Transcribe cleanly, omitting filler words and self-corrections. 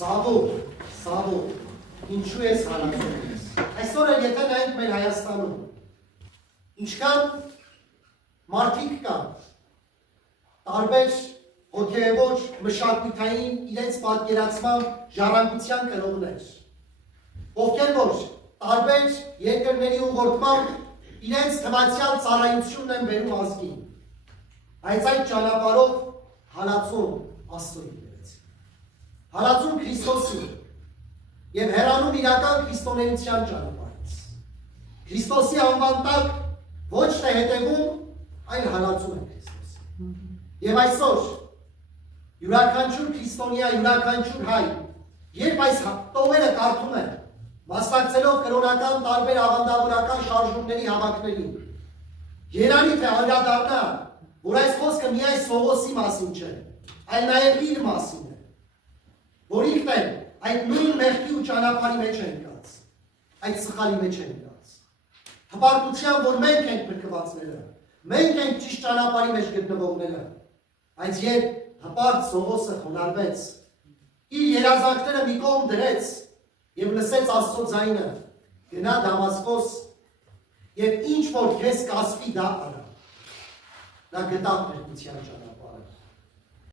Սավո, ինչու ես հալածում ես։ Այսօր էլ եթե նայենք մեր Հայաստանում, ինչքան մարդիկ կան, տարբեր հոգևոր մշակութային իրենց պատկերացման ժառանգության կրողներ, ովքեր որ տարբեր երկրների ուղղորդմամբ իրենց թվացյալ ծառայությունն են բերում ազգին, այս այդ ճանապարհով հալածում Աստծոյի դերեց, հալածում Քրիստոսի եւ հեռանում իրական քրիստոնեության ճանապարհից, Քրիստոսի անվան տակ ոչ թե հետևում, այլ հալածում են Քրիստոսին։ Եվ այսօր յուրաքանչյուր քրիստոնյա, յուրաքանչյուր հայ, երբ այս տողերը կարդում են, մասնակցելով կրոնական տարբեր ավանդավորական շարժումների հավաքներին, երանի թե անդրադառնա, որ այս խոսքը միայն Սողոսի մասին չէ, այլ նաև իր մասին է, որ ինքն այդ նույն մեղքի ու ճանապարհի մեջ են գած, այդ սխալի մեջ են գած, հպարտության, որ մենք ենք փրկվածները, մենք ենք ճիշտ ճանապարհի մեջ գտնվողները, բայց երբ հպարտ Սողոսը խոնարհվեց, իր երազանքները մի կողմ դրեց եւ լսեց Աստծո ձայնը, գնա Դամասկոս եւ ինչ որ քեզ կասվի դա արա, նա գտավ փրկության ճանապարհը,